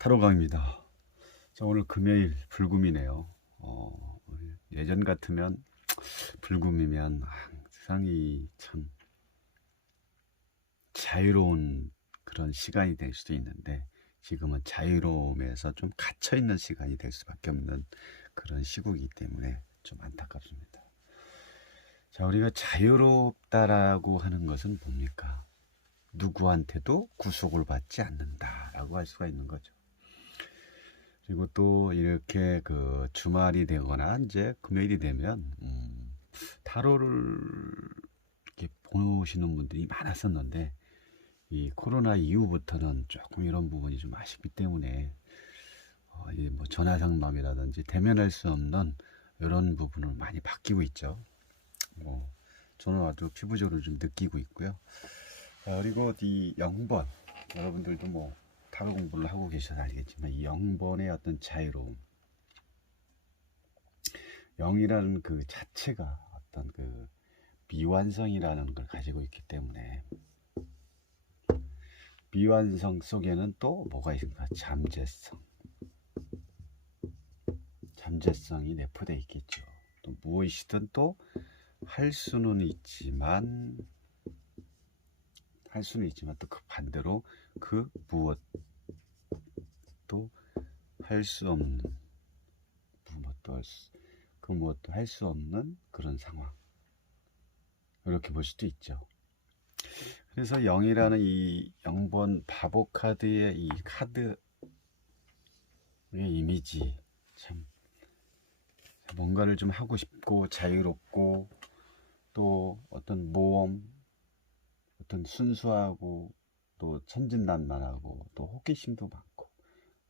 타로강입니다. 자, 오늘 금요일 불금이네요. 어, 예전 같으면 불금이면 항상 이참 자유로운 그런 시간이 될 수도 있는데 지금은 자유로움에서 좀 갇혀 있는 시간이 될 수밖에 없는 그런 시국이기 때문에 좀 안타깝습니다. 자, 우리가 자유롭다라고 하는 것은 뭡니까? 누구한테도 구속을 받지 않는다라고 할 수가 있는 거죠. 그리고 또 이렇게 그 주말이 되거나 이제 금요일이 되면 음, 타로를 이렇게 보시는 분들이 많았었는데 이 코로나 이후부터는 조금 이런 부분이 좀 아쉽기 때문에 어, 이뭐 전화 상담이라든지 대면할 수 없는 이런 부분을 많이 바뀌고 있죠. 뭐 저는 아주 피부적으로 좀 느끼고 있고요. 자, 그리고 이 0번 여러분들도 뭐 타로 공부를 하고 계셔서 알겠지만 이 0번의 어떤 자유로움. 0이라는 그 자체가 어떤 그 미완성이라는 걸 가지고 있기 때문에 미완성 속에는 또 뭐가 있을까? 잠재성. 잠재성이 내포되어 있겠죠. 또 무엇이든 또 할 수는 있지만 할 수는 있지만 또 그 반대로 그 무엇 도 할 수 없는 무엇도 할 수, 그 무엇도 할 수 없는 그런 상황 이렇게 볼 수도 있죠. 그래서 0이라는 이 0번 바보 카드의 이 카드의 이미지 참 뭔가를 좀 하고 싶고 자유롭고 또 어떤 모험 어떤 순수하고 또 천진난만하고 또 호기심도 많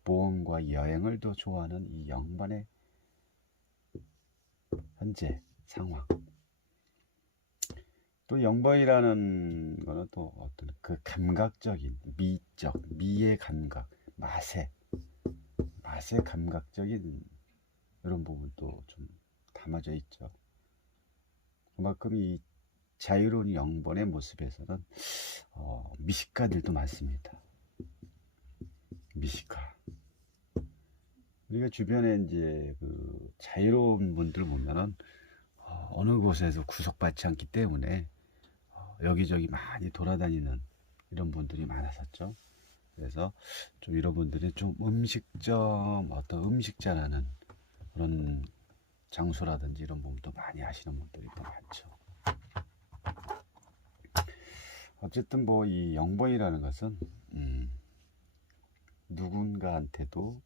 고 모험과 여행을 더 좋아하는 이 영반의 현재 상황. 또 영번이라는 거는 또 어떤 그 감각적인 미적 미의 감각 맛의 맛의 감각적인 이런 부분도 좀 담아져 있죠. 그만큼 이 자유로운 영번의 모습에서는 어, 미식가들도 많습니다. 미식가. 우리가 주변에 이제 그 자유로운 분들 보면은 어, 어느 곳에서 구속받지 않기 때문에 어, 여기저기 많이 돌아다니는 이런 분들이 많았었죠. 그래서 좀 이런 분들이 좀 음식점 어떤 음식자라는 그런 장소라든지 이런 부분도 많이 아시는 분들이 또 많죠. 어쨌든 뭐 이 영번이라는 것은 음, 누군가한테도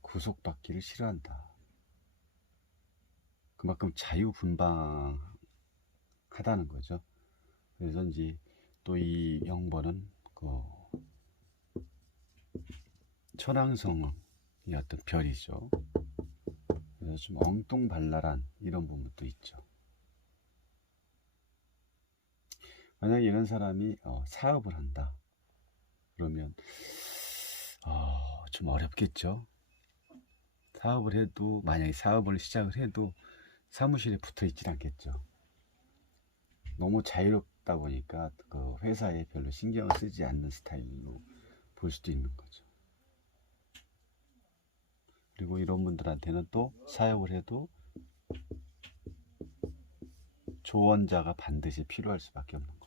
구속받기를 싫어한다. 그만큼 자유분방하다는 거죠. 그래서 이제 또 이 영번은 그 천왕성의 어떤 별이죠. 그래서 좀 엉뚱발랄한 이런 부분도 있죠. 만약에 이런 사람이 어, 사업을 한다. 그러면 어, 좀 어렵겠죠. 사업을 해도 만약에 사업을 시작을 해도 사무실에 붙어 있질 않겠죠. 너무 자유롭다 보니까 그 회사에 별로 신경을 쓰지 않는 스타일로 볼 수도 있는 거죠. 그리고 이런 분들한테는 또 사역을 해도 조언자가 반드시 필요할 수밖에 없는 거죠.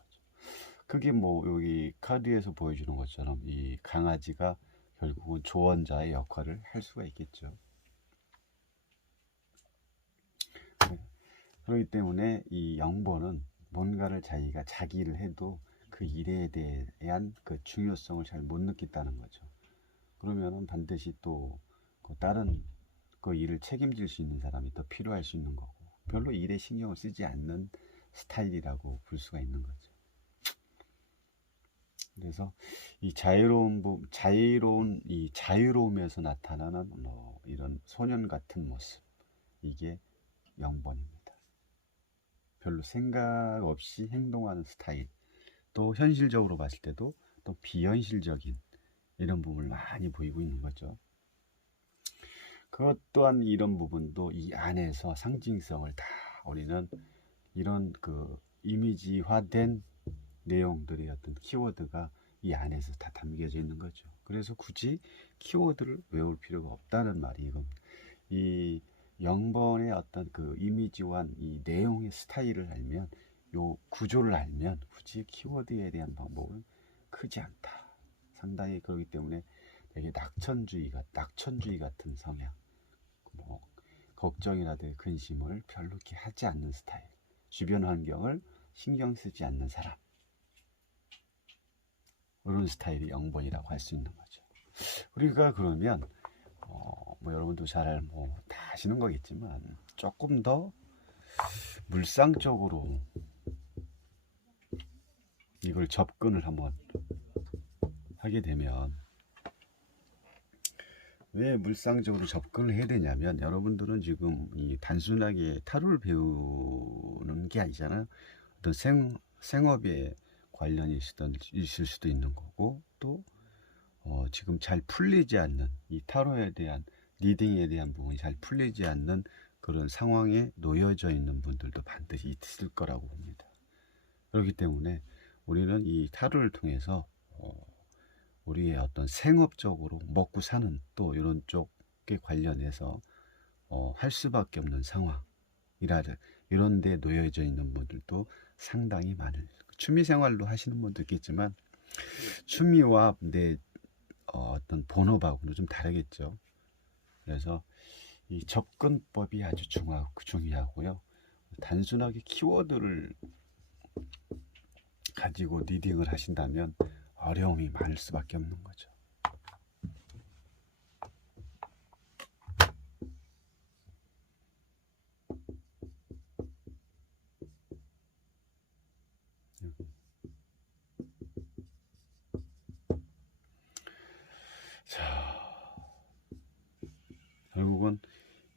그게 뭐 여기 카드에서 보여주는 것처럼 이 강아지가 결국은 조언자의 역할을 할 수가 있겠죠. 네. 그렇기 때문에 이 영보는 뭔가를 자기가 자기를 해도 그 일에 대한 그 중요성을 잘 못 느낀다는 거죠. 그러면은 반드시 또그 다른 그 일을 책임질 수 있는 사람이 더 필요할 수 있는 거고 별로 일에 신경을 쓰지 않는 스타일이라고 볼 수가 있는 거죠. 그래서 이 자유로운 부, 자유로운 이 자유로움에서 나타나는 뭐 이런 소년 같은 모습 이게 영번입니다. 별로 생각 없이 행동하는 스타일 또 현실적으로 봤을 때도 또 비현실적인 이런 부분을 많이 보이고 있는 거죠. 그것 또한 이런 부분도 이 안에서 상징성을 다 우리는 이런 그 이미지화된 내용들의 어떤 키워드가 이 안에서 다 담겨져 있는 거죠. 그래서 굳이 키워드를 외울 필요가 없다는 말이 이겁니다. 이 영번의 어떤 그 이미지와 이 내용의 스타일을 알면 요 구조를 알면 굳이 키워드에 대한 방법은 크지 않다. 상당히 그렇기 때문에 되게 낙천주의가 낙천주의 같은 성향, 뭐 걱정이라든지 근심을 별로 이렇게 하지 않는 스타일, 주변 환경을 신경 쓰지 않는 사람 이런 스타일이 영번이라고 할 수 있는 거죠. 우리가 그러면 어, 뭐 여러분도 잘 뭐 다 아시는 거겠지만 조금 더 물상적으로 이걸 접근을 한번 하게 되면 왜 물상적으로 접근을 해야 되냐면 여러분들은 지금 이 단순하게 타로를 배우는 게 아니잖아요. 어떤 생, 생업에 관련이 있을, 수도 있는 거고 또 어, 지금 잘 풀리지 않는 이 타로에 대한 리딩에 대한 부분이 잘 풀리지 않는 그런 상황에 놓여져 있는 분들도 반드시 있을 거라고 봅니다. 그렇기 때문에 우리는 이 타로를 통해서 어, 우리의 어떤 생업적으로 먹고 사는 또 이런 쪽에 관련해서 어, 할 수밖에 없는 상황이라 이런 데 놓여져 있는 분들도 상당히 많을 취미 생활로 하시는 분도 있겠지만 취미와 내 어, 어떤 본업하고는 좀 다르겠죠. 그래서 이 접근법이 아주 중하, 중요하고요. 단순하게 키워드를 가지고 리딩을 하신다면 어려움이 많을 수밖에 없는 거죠. 자, 결국은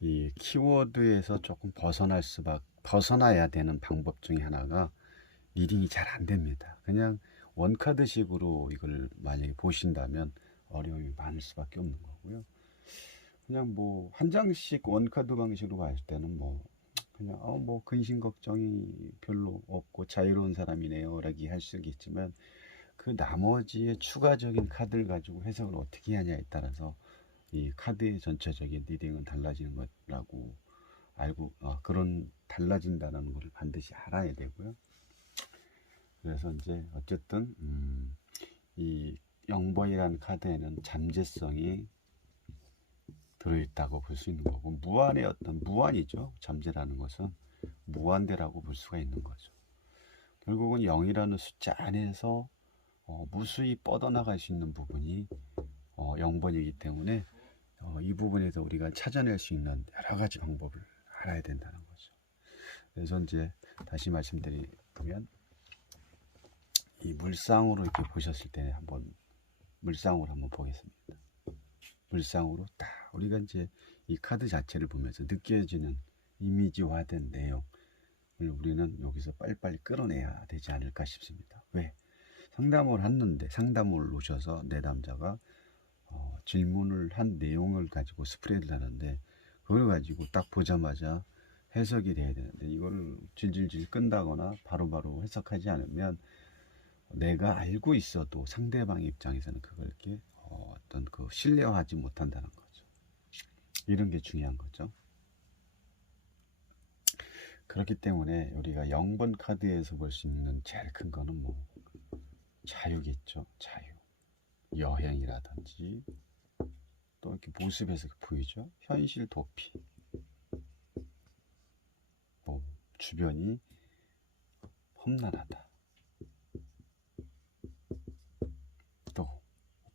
이 키워드에서 조금 벗어날 수밖 벗어나야 되는 방법 중에 하나가 리딩이 잘 안 됩니다. 그냥 원카드식으로 이걸 만약에 보신다면 어려움이 많을 수밖에 없는 거고요. 그냥 뭐 한 장씩 원카드 방식으로 봤을 때는 뭐 그냥 어 뭐 근심 걱정이 별로 없고 자유로운 사람이네요 라기 할수 있겠지만 그 나머지의 추가적인 카드를 가지고 해석을 어떻게 하냐에 따라서 이 카드의 전체적인 리딩은 달라지는 거라고 알고 어, 그런 달라진다는 것을 반드시 알아야 되고요. 그래서 이제 어쨌든 음, 이 영번이라는 카드에는 잠재성이 들어있다고 볼 수 있는 거고 무한의 어떤 무한이죠. 잠재라는 것은 무한대라고 볼 수가 있는 거죠. 결국은 0이라는 숫자 안에서 어, 무수히 뻗어나갈 수 있는 부분이 어, 0번이기 때문에 어, 이 부분에서 우리가 찾아낼 수 있는 여러 가지 방법을 알아야 된다는 거죠. 그래서 이제 다시 말씀드리면 이 물상으로 이렇게 보셨을 때 한번 물상으로 한번 보겠습니다. 물상으로 딱 우리가 이제 이 카드 자체를 보면서 느껴지는 이미지화된 내용을 우리는 여기서 빨리빨리 끌어내야 되지 않을까 싶습니다. 왜? 상담을 했는데 상담을 오셔서 내담자가 어, 질문을 한 내용을 가지고 스프레이를 하는데 그걸 가지고 딱 보자마자 해석이 돼야 되는데 이거를 질질질 끈다거나 바로바로 바로 해석하지 않으면 내가 알고 있어도 상대방 입장에서는 그걸 이렇게 어, 어떤 그 신뢰하지 못한다는 거죠. 이런 게 중요한 거죠. 그렇기 때문에 우리가 0번 카드에서 볼 수 있는 제일 큰 거는 뭐 자유겠죠. 자유. 여행이라든지 또 이렇게 모습에서 보이죠. 현실 도피. 뭐 주변이 험난하다.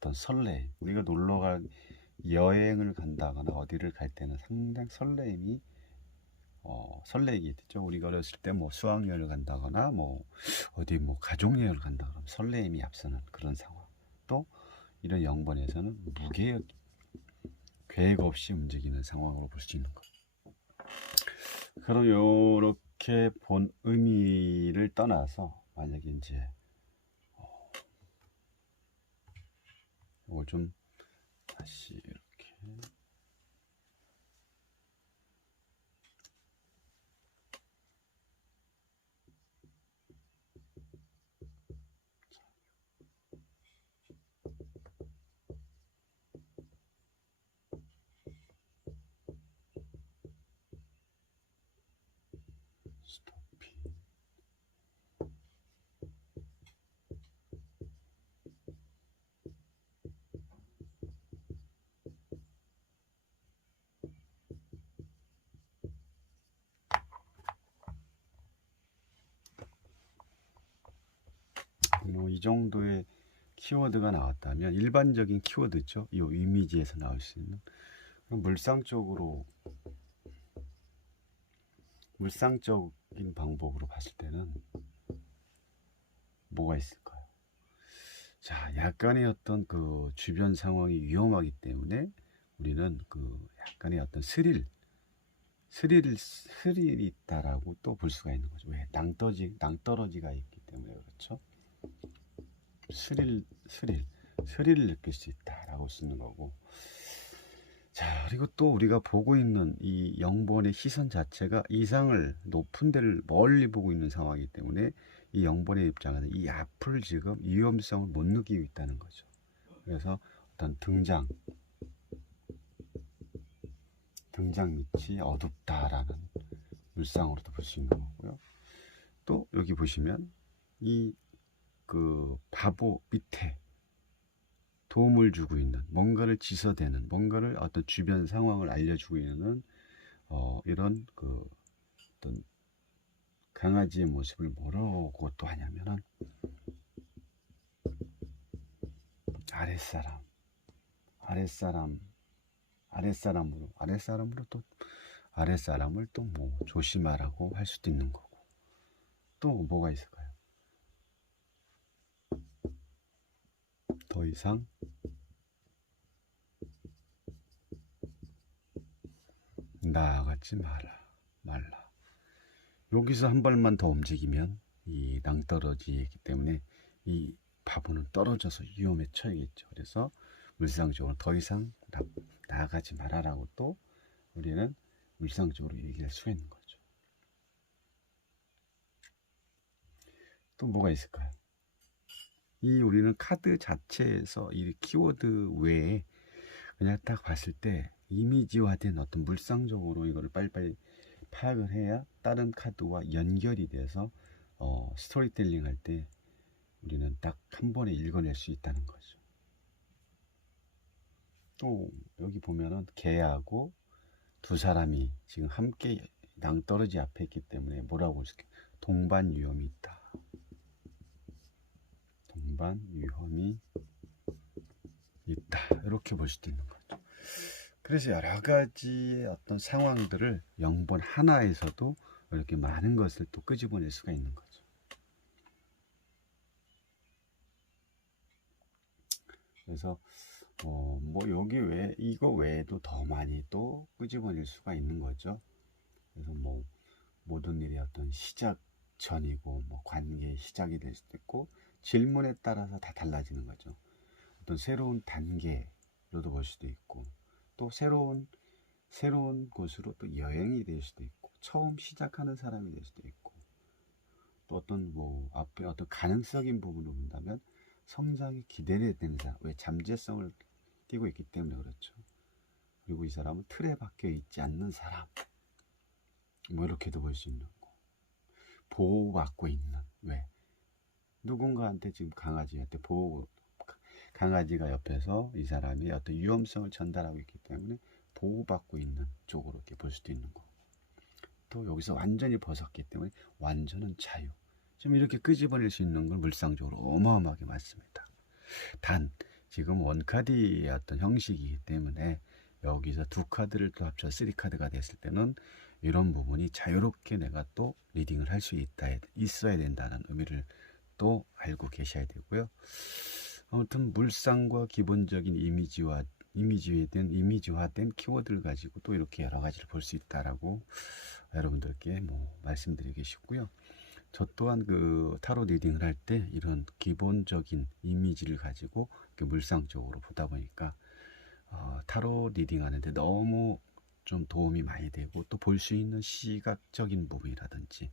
어떤 설레 우리가 놀러 갈 여행을 간다거나 어디를 갈 때는 상당히 설레임이 어, 설레겠죠. 우리가 어렸을 때 뭐 수학여행을 간다거나 뭐 어디 뭐 가족여행을 간다 그러면 설레임이 앞서는 그런 상황. 또 이런 영번에서는 무계획 계획 없이 움직이는 상황으로 볼 수 있는 것. 그럼 요렇게 본 의미를 떠나서 만약에 이제 이걸 좀 다시 이렇게 정도의 키워드가 나왔다면 일반적인 키워드죠. 이 이미지에서 나올 수 있는 그럼 물상 쪽으로 물상적인 방법으로 봤을 때는 뭐가 있을까요? 자, 약간의 어떤 그 주변 상황이 위험하기 때문에 우리는 그 약간의 어떤 스릴, 스릴, 스릴이 있다라고 또 볼 수가 있는 거죠. 왜? 낭떠지, 낭떠러지가 있기 때문에 그렇죠. 스릴, 스릴, 스릴을 느낄 수 있다라고 쓰는 거고. 자, 그리고 또 우리가 보고 있는 이 영번의 시선 자체가 이상을 높은 데를 멀리 보고 있는 상황이기 때문에 이 영번의 입장에서 이 앞을 지금 위험성을 못 느끼고 있다는 거죠. 그래서 어떤 등장, 등장 밑이 어둡다라는 물상으로도 볼 수 있는 거고요. 또 여기 보시면 이 그 바보 밑에 도움을 주고 있는 뭔가를 지서대는 뭔가를 어떤 주변 상황을 알려주고 있는 어, 이런 그 어떤 강아지의 모습을 뭐라고 또 하냐면은 아랫사람 아랫사람 아랫사람으로 아랫사람으로 또 아랫사람을 또 뭐 조심하라고 할 수도 있는 거고 또 뭐가 있을까요? 더 이상? 나아가지 마라 말라. 여기서 한 발만 더 움직이면 이 낭떠러지이기 때문에 이 바보는 떨어져서 위험에 처하겠죠. 그래서 물상적으로 더 이상 나, 나아가지 말아라고 또 우리는 물상적으로 얘기할 수가 있는 거죠. 또 뭐가 있을까요? 이 우리는 카드 자체에서 이 키워드 외에 그냥 딱 봤을 때 이미지화된 어떤 물상적으로 이거를 빨리빨리 파악을 해야 다른 카드와 연결이 돼서 어, 스토리텔링 할 때 우리는 딱 한 번에 읽어낼 수 있다는 거죠. 또 여기 보면은 개하고 두 사람이 지금 함께 낭떠러지 앞에 있기 때문에 뭐라고 볼수있게 동반 위험이 있다. 동반 위험이 있다. 이렇게 볼 수도 있는 거죠. 그래서 여러 가지의 어떤 상황들을 영본 하나에서도 이렇게 많은 것을 또 끄집어낼 수가 있는 거죠. 그래서 어, 뭐 여기 외 이거 외에도 더 많이 또 끄집어낼 수가 있는 거죠. 그래서 뭐 모든 일이 어떤 시작 전이고 뭐 관계의 시작이 될 수도 있고 질문에 따라서 다 달라지는 거죠. 어떤 새로운 단계로도 볼 수도 있고 또 새로운 새로운 곳으로 또 여행이 될 수도 있고 처음 시작하는 사람이 될 수도 있고 또 어떤 뭐 앞에 어떤 가능성인 부분을 본다면 성장이 기대돼야 되는 사람 왜 잠재성을 띄고 있기 때문에 그렇죠 그리고 이 사람은 틀에 박혀 있지 않는 사람 뭐 이렇게도 볼 수 있는 거 보호받고 있는 왜 누군가한테 지금 강아지한테 보호 강아지가 옆에서 이 사람이 어떤 위험성을 전달하고 있기 때문에 보호받고 있는 쪽으로 이렇게 볼 수도 있는 거고. 또 여기서 완전히 벗었기 때문에 완전한 자유. 좀 이렇게 끄집어낼 수 있는 건 물상적으로 어마어마하게 많습니다. 단 지금 원카드의 어떤 형식이기 때문에 여기서 두 카드를 또 합쳐 쓰리 카드가 됐을 때는 이런 부분이 자유롭게 내가 또 리딩을 할 수 있다 있어야 된다는 의미를 또 알고 계셔야 되고요. 아무튼 물상과 기본적인 이미지화 이미지화된 이미지화된 키워드를 가지고 또 이렇게 여러 가지를 볼 수 있다라고 여러분들께 뭐 말씀드리고 싶고요. 저 또한 그 타로 리딩을 할 때 이런 기본적인 이미지를 가지고 물상적으로 보다 보니까 어, 타로 리딩 하는데 너무 좀 도움이 많이 되고 또 볼 수 있는 시각적인 부분이라든지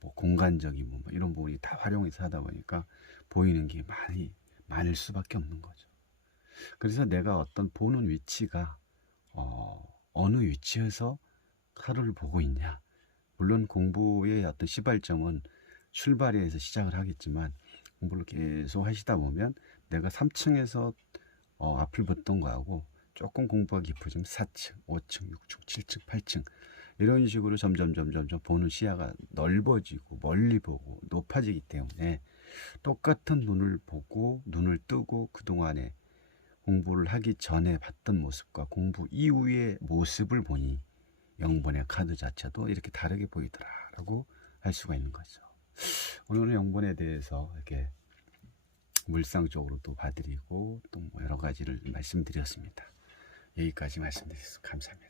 뭐 공간적인 부분 이런 부분이 다 활용해서 하다 보니까 보이는 게 많이 많을 수밖에 없는 거죠. 그래서 내가 어떤 보는 위치가 어, 어느 위치에서 하루를 보고 있냐. 물론 공부의 어떤 시발점은 출발에서 시작을 하겠지만 공부를 계속 하시다 보면 내가 3층에서 어, 앞을 봤던 거하고 조금 공부가 깊어지면 4층, 5층, 6층, 7층, 8층 이런 식으로 점점 점점 점 보는 시야가 넓어지고 멀리 보고 높아지기 때문에 똑같은 눈을 보고 눈을 뜨고 그동안에 공부를 하기 전에 봤던 모습과 공부 이후의 모습을 보니 영번의 카드 자체도 이렇게 다르게 보이더라라고 할 수가 있는 거죠. 오늘은 영번에 대해서 이렇게 물상적으로도 봐드리고 또 뭐 여러 가지를 말씀드렸습니다. 여기까지 말씀드리겠습니다. 감사합니다.